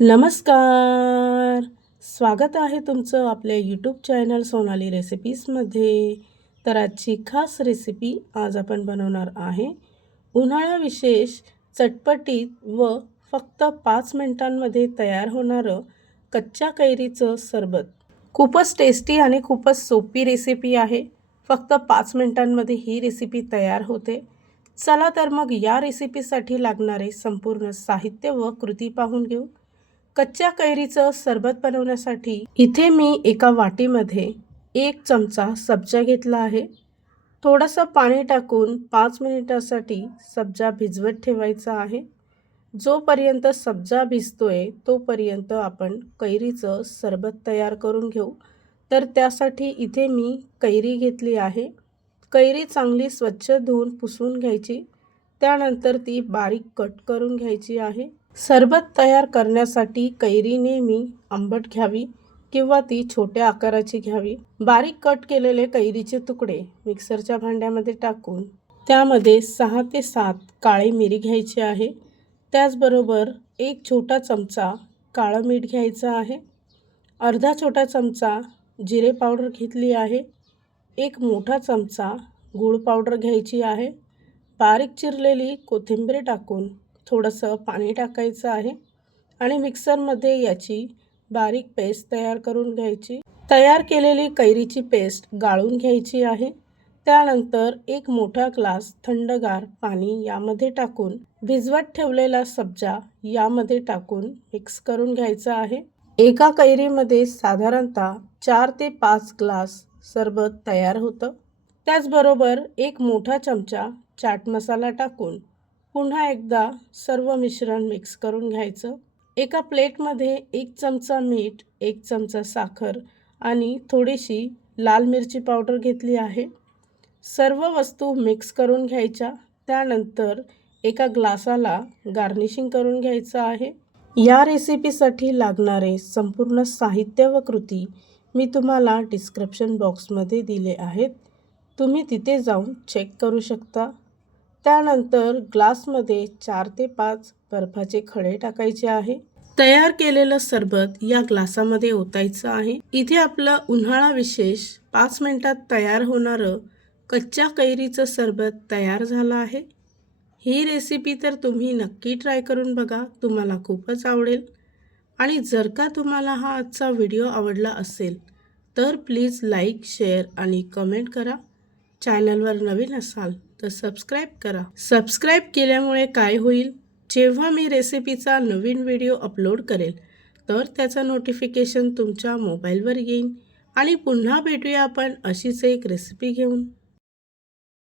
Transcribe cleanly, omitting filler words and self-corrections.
नमस्कार. स्वागत आहे तुमचं आपल्या यूट्यूब चॅनल सोनाली रेसिपीजमध्ये. तर आजची खास रेसिपी आज आपण बनवणार आहे उन्हाळा विशेष चटपटीत व फक्त 5 मिनिटांमध्ये तयार होणारं कच्च्या कैरीचं सरबत. खूपच टेस्टी आणि खूपच सोपी रेसिपी आहे. फक्त 5 मिनिटांमध्ये ही रेसिपी तयार होते. चला तर मग या रेसिपीसाठी लागणारे संपूर्ण साहित्य व कृती पाहून घेऊ. कच्च्या कैरीचं सरबत बनवण्यासाठी इथे मी एका वाटीमध्ये 1 चमचा सब्जा घेतला आहे. थोडंसं पाणी टाकून 5 मिनिटासाठी सब्जा भिजवत ठेवायचा आहे. जोपर्यंत सब्जा भिजतोय तोपर्यंत आपण कैरीचं सरबत तयार करून घेऊ. तर त्यासाठी इथे मी कैरी घेतली आहे. कैरी चांगली स्वच्छ धुवून पुसून घ्यायची. त्यानंतर ती बारीक कट करून घ्यायची आहे. सरबत तयार करण्यासाठी कैरी नेहमी आंबट घ्यावी किंवा ती छोट्या आकाराची घ्यावी. बारीक कट केलेले कैरीचे तुकडे मिक्सरच्या भांड्यामध्ये टाकून त्यामध्ये 6 ते 7 काळी मिरी घ्यायची आहे. त्याचबरोबर 1 छोटा चमचा काळं मीठ घ्यायचं आहे. अर्धा छोटा चमचा जिरे पावडर घेतली आहे. 1 मोठा चमचा गूळ पावडर घ्यायची आहे. बारीक चिरलेली कोथिंबीर टाकून थोडंसं पाणी टाकायचं आहे आणि मिक्सरमध्ये याची बारीक पेस्ट तयार करून घ्यायची. तयार केलेली कैरीची पेस्ट गाळून घ्यायची आहे. त्यानंतर 1 मोठा ग्लास थंडगार पाणी यामध्ये टाकून भिजवत ठेवलेला सब्जा यामध्ये टाकून मिक्स करून घ्यायचा आहे. एका कैरीमध्ये साधारणतः 4 ते 5 ग्लास सरबत तयार होतं. त्याचबरोबर 1 मोठा चमचा चाट मसाला टाकून पुन्हा एकदा सर्व मिश्रण मिक्स करून घ्यायचं. एका प्लेटमध्ये 1 चमचा मीठ, 1 चमचा साखर आणि थोडीशी लाल मिरची पावडर घेतली आहे. सर्व वस्तू मिक्स करून घ्यायच्या. त्यानंतर एका ग्लासाला गार्निशिंग करून घ्यायचं आहे. या रेसिपीसाठी लागणारे संपूर्ण साहित्य व कृती मी तुम्हाला डिस्क्रिप्शन बॉक्समध्ये दिले आहेत. तुम्ही तिथे जाऊन चेक करू शकता. त्यानंतर ग्लासमध्ये 4 ते 5 बर्फाचे खडे टाकायचे आहे. तयार केलेलं सरबत या ग्लासामध्ये ओतायचं आहे. इथे आपलं उन्हाळा विशेष 5 मिनिटात तयार होणारं कच्च्या कैरीचं सरबत तयार झालं आहे. ही रेसिपी तर तुम्ही नक्की ट्राय करून बघा. तुम्हाला खूपच आवडेल. आणि जर का तुम्हाला हा आजचा व्हिडिओ आवडला असेल तर प्लीज लाईक, शेअर आणि कमेंट करा. चॅनलवर नवीन असाल तर सबस्क्राईब करा. सबस्क्राईब केल्यामुळे काय होईल, जेव्हा मी रेसिपीचा नवीन व्हिडिओ अपलोड करेल तर त्याचं नोटिफिकेशन तुमच्या मोबाईलवर येईल. आणि पुन्हा भेटूया आपण अशीच एक रेसिपी घेऊन.